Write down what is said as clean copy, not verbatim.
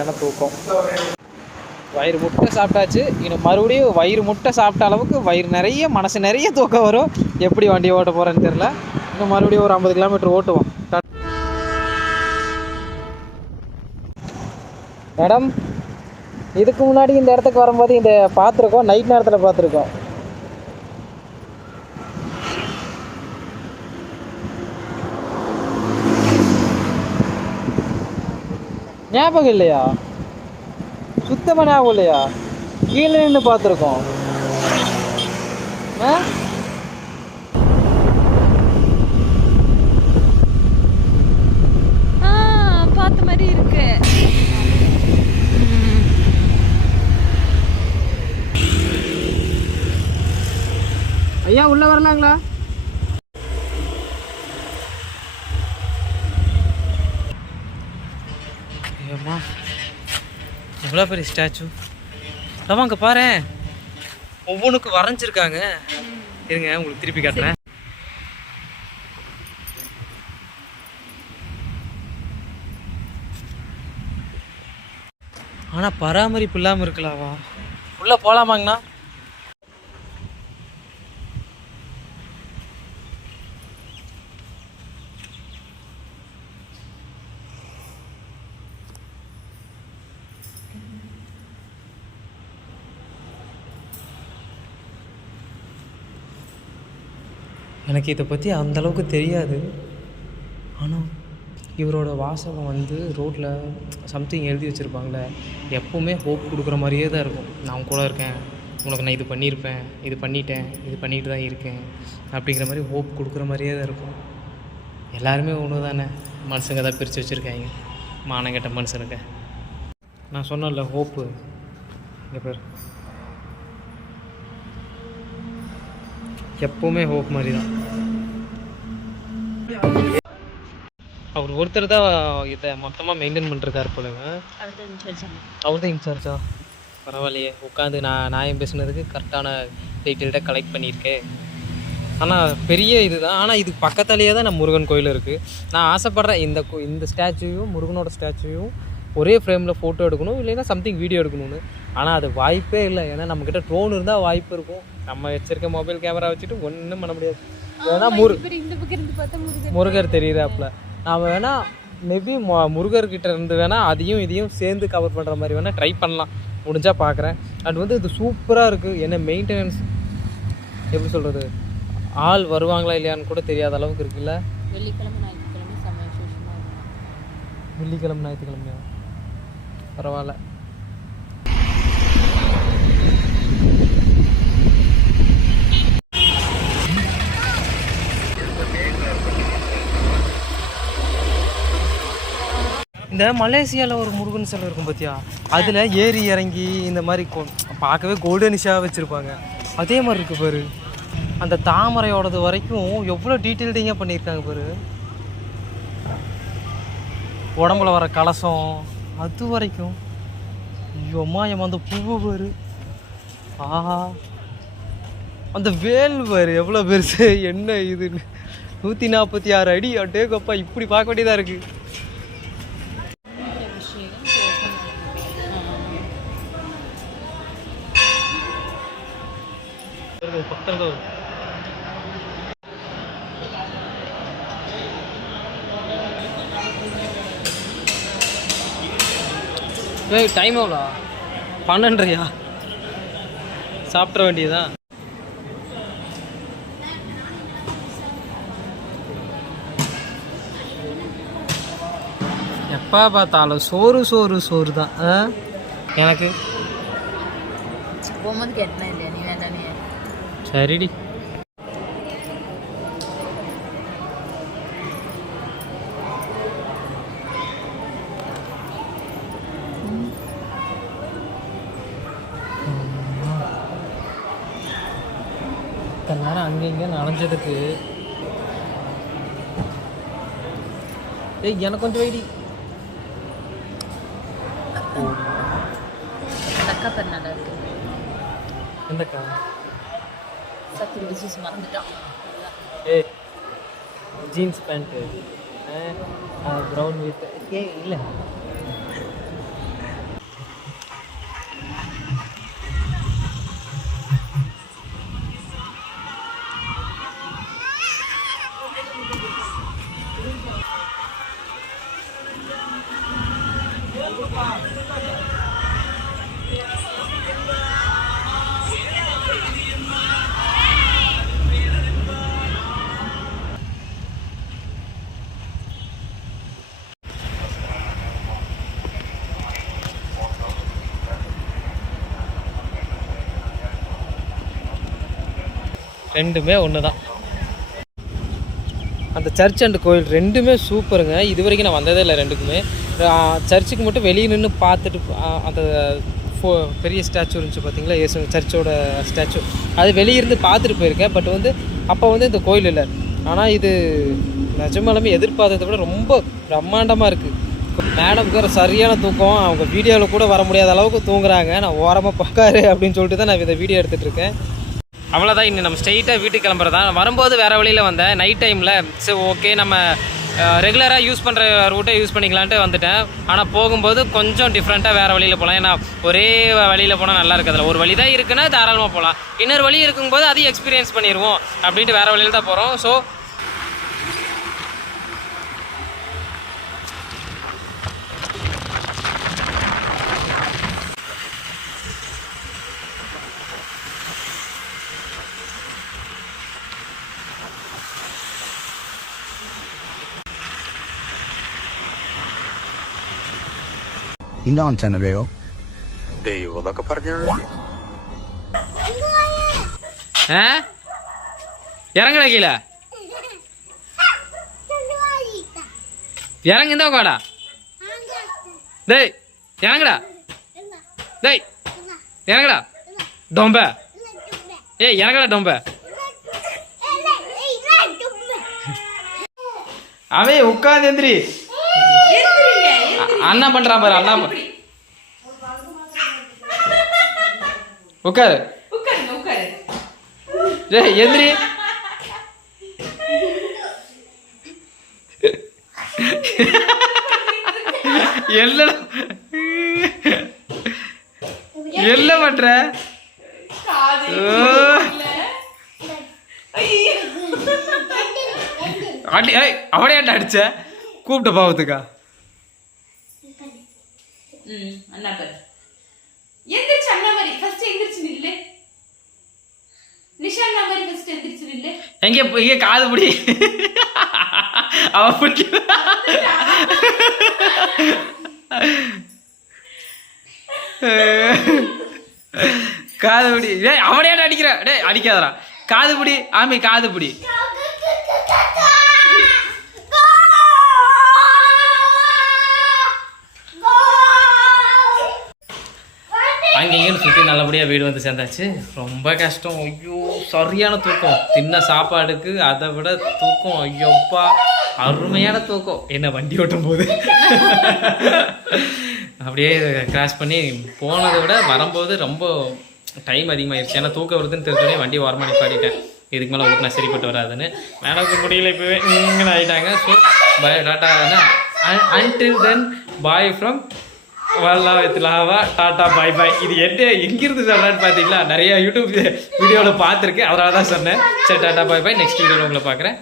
சரியான தூக்கம். வயிறு முட்டை சாப்பிட்டாச்சு. இன்னும் மறுபடியும் வயிறு முட்டை சாப்பிட்ட அளவுக்கு வயிறு நிறைய மனசு நிறைய தூக்கம் வரும். எப்படி வண்டி ஓட்ட போகிறேன்னு தெரில. இன்னும் மறுபடியும் ஒரு 50 கிலோமீட்டர் ஓட்டுவோம். மேடம், இதுக்கு முன்னாடி இந்த இடத்துக்கு வரும்போது இந்த பார்த்துருக்கோம், நைட் நேரத்தில் பார்த்துருக்கோம். ஞாபகம் இல்லையா? சுத்தமாக ஞாபகம் இல்லையா? கீழே நின்று பார்த்துருக்கோம். பார்த்த மாதிரி இருக்கு. ஐயா உள்ள வரலாங்களா? ஐயோம்மா, எவ்வளோ பெரிய ஸ்டாச்சு. அம்மா அங்கே பாரு, ஒவ்வொன்றுக்கும் வரைஞ்சிருக்காங்க. இருங்க உங்களுக்கு திருப்பி காட்டுறேன். ஆனால் பராமரிப்பு இல்லாமல் இருக்கலாவா? உள்ளே போகலாமாங்கண்ணா? எனக்கு இதை பற்றி அந்தளவுக்கு தெரியாது. ஆனால் இவரோட வாசகம் வந்து ரோட்டில் சம்திங் எழுதி வச்சுருப்பாங்களே, எப்போவுமே ஹோப் கொடுக்குற மாதிரியே தான் இருக்கும். நான் கூட இருக்கேன், உனக்கு நான் இது பண்ணியிருப்பேன், இது பண்ணிட்டேன், இது பண்ணிட்டு தான் இருக்கேன் அப்படிங்கிற மாதிரி ஹோப் கொடுக்குற மாதிரியே தான் இருக்கும். எல்லாருமே ஒன்று தானே, மனுஷங்க தான் பிரித்து வச்சுருக்காங்க, மானங்கெட்ட மனுஷனுங்க. நான் சொன்னேன்ல ஹோப்பு, இங்கே பேர் எப்போவுமே ஹோப் மாதிரி தான். அவர் ஒருத்தர் தான் இதை மொத்தமாக மெயின்டைன் பண்ணிருக்காரு போலங்க. அவர் தான் இன்சார்ஜா? பரவாயில்லையே. உட்காந்து நான் பேசுனதுக்கு கரெக்டான டீட்டெயில்டாக கலெக்ட் பண்ணியிருக்கேன். ஆனால் பெரிய இது தான். ஆனால் இது பக்கத்துலேயே தான் நம்ம முருகன் கோயில் இருக்குது. நான் ஆசைப்பட்றேன் இந்த ஸ்டாச்சுவும் முருகனோட ஸ்டாச்சுவும் ஒரே ஃப்ரேமில் ஃபோட்டோ எடுக்கணும், இல்லைன்னா சம்திங் வீடியோ எடுக்கணும்னு. ஆனால் அது வாய்ப்பே இல்லை. ஏன்னா நம்மக்கிட்ட ட்ரோன் இருந்தால் வாய்ப்பு இருக்கும். நம்ம வச்சிருக்க மொபைல் கேமரா வச்சுட்டு ஒன்றும் பண்ண முடியாது. ஏன்னா முருகர் தெரியுறாப்புல. நாம் வேணால் மேபி முருகர்கிட்ட இருந்து வேணால் அதையும் இதையும் சேர்ந்து கவர் பண்ணுற மாதிரி வேணால் ட்ரை பண்ணலாம், முடிஞ்சால் பார்க்குறேன். அது வந்து இது சூப்பராக இருக்குது. என்ன மெயின்டெனன்ஸ் எப்படி சொல்கிறது, ஆள் வருவாங்களா இல்லையான்னு கூட தெரியாத அளவுக்கு இருக்குல்ல. வெள்ளிக்கிழமை ஞாயிற்றுக்கிழமையா? பரவாயில்ல. இந்த மலேசியாவில் ஒரு முருகன் சிலை இருக்கும் பார்த்தியா, அதில் ஏறி இறங்கி இந்த மாதிரி பார்க்கவே கோல்டனிஷாக வச்சுருப்பாங்க. அதே மாதிரி இருக்குது பாரு. அந்த தாமரையோடது வரைக்கும் எவ்வளோ டீட்டெயில்டிங்காக பண்ணியிருக்காங்க பாரு. உடம்புல வர கலசம் அது வரைக்கும். ஐயோம்மா, அந்த பூவு பாரு. ஆஹா, அந்த வேல் பாரு எவ்வளோ பெருசு. என்ன இதுன்னு 146 அடி. அட்டேங்கப்பா, இப்படி பார்க்க வேண்டியதாக இருக்குது. டைம் எவ்வளோ? 12:30. சாப்பிட்ற வேண்டியதான். எப்போ பார்த்தாலும் சோறு சோறு சோறு தான். எனக்கு சரிடி. இத்தனை நேரம் அங்கே இங்கே நனைஞ்சதுக்கு. ஏய், எனக்கு கொஞ்சம் வைடி. எந்தக்கா? ஏய், ஜீன்ஸ் பேண்ட்டு ப்ரௌன் வித் இல்லை ரெண்டுமே ஒன்று தான். அந்த சர்ச் அண்ட் கோயில் ரெண்டுமே சூப்பருங்க. இது வரைக்கும் நான் வந்ததே இல்லை ரெண்டுக்குமே. சர்ச்சுக்கு மட்டும் வெளியே நின்று பார்த்துட்டு அந்த பெரிய ஸ்டாச்சு இருந்துச்சு பார்த்தீங்களா, ஏசு சர்ச்சோட ஸ்டாச்சு, அது வெளியிருந்து பார்த்துட்டு போயிருக்கேன். பட் வந்து அப்போ வந்து இந்த கோயில் இல்லை. ஆனால் இது நிஜமாலுமே எதிர்பார்த்ததை விட ரொம்ப பிரம்மாண்டமாக இருக்குது. மேடம்க்கு சரியான தூக்கம், அவங்க வீடியோவில் கூட வர முடியாத அளவுக்கு தூங்குறாங்க. நான் ஓரமாக பார்க்காரு அப்படின்னு சொல்லிட்டு தான் நான் இந்த வீடியோ எடுத்துகிட்டு இருக்கேன். அவ்வளோதான். இன்னும் நம்ம ஸ்ட்ரெயிட்டாக வீட்டுக்கு கிளம்புறதான். வரும்போது வேறு வழியில் வந்தேன் நைட் டைமில். சரி ஓகே, நம்ம ரெகுலராக யூஸ் பண்ணுற ரூட்டை யூஸ் பண்ணிக்கலான்ட்டு வந்துட்டேன். ஆனால் போகும்போது கொஞ்சம் டிஃப்ரெண்ட்டாக வேறு வழியில் போகலாம். ஏன்னா ஒரே வழியில் போனால் நல்லா இருக்குதுல்ல. ஒரு வழி தான் இருக்குன்னா தாராளமாக போகலாம். இன்னொரு வழி இருக்கும்போது அதையும் எக்ஸ்பீரியன்ஸ் பண்ணிடுவோம் அப்படின்ட்டு வேறு வழியில் தான் போகிறோம். ஸோ ഇതാണ് ചാനലയോ ദൈവതൊക്കെ പറഞ്ഞു இறங்கடா கீழே, இறங்கு. இந்த உட்காடா. டேய் இறங்கடா, டேய் இறங்கடா டொம்ப. ஏய் இறங்கடா டொம்ப. அவன் உட்காந்து எந்திரி. அண்ணா பண்றான் பாரு, அண்ணா உட்காரு. டேய் எந்திரி. எல்லாம் என்ன பண்ற? அடி அவனையாட்ட அடிச்ச கூப்பிட்ட பாவத்துக்கா. அண்ணா பாரு எந்திரிச்சு அண்ணா மாதிரி ஃபர்ஸ்ட் எந்திரிச்சு நில்லு. நிஷா அண்ணா மாதிரி ஃபர்ஸ்ட் எந்திரிச்சு நில்லு. எங்க காது பிடி. அவ பிடி. காது பிடி. டேய் அவனையாட்ட அடிக்கிற. டேய் அடிக்காதடா. காது பிடி ஆமி, காது பிடி. அங்கேயும் சுற்றி நல்லபடியாக வீடு வந்து சேர்ந்தாச்சு. ரொம்ப கஷ்டம். ஐயோ சரியான தூக்கம். தின்ன சாப்பாடுக்கு அதை விட தூக்கம். ஐயோப்பா அருமையான தூக்கம். என்ன வண்டி ஓட்டும் போது அப்படியே கிராஸ் பண்ணி போனதை விட வரும்போது ரொம்ப டைம் அதிகமாகிடுச்சு. ஏன்னா தூக்கம் வருதுன்னு தெரிஞ்சோடனே வண்டி ஓரமாக நிப்பாட்டிட்டேன். இதுக்கு மேலே ஓட்டினா சரிப்பட்டு வராதுன்னு. மேடம்க்கு முடியல, இப்போவே இங்கே ஆகிட்டாங்க. So bye tata. Until then bye from Valla with Lava. Tata bye bye. இது எங்கிருந்து சொல்கிறான்னு பார்த்தீங்களா, நிறையா யூடியூப் வீடியோவில் பார்த்துருக்கேன், அதனால தான் சொன்னேன். சரி டாட்டா பாய் பாய். நெக்ஸ்ட் வீடியோவில் உங்களை பார்க்குறேன்.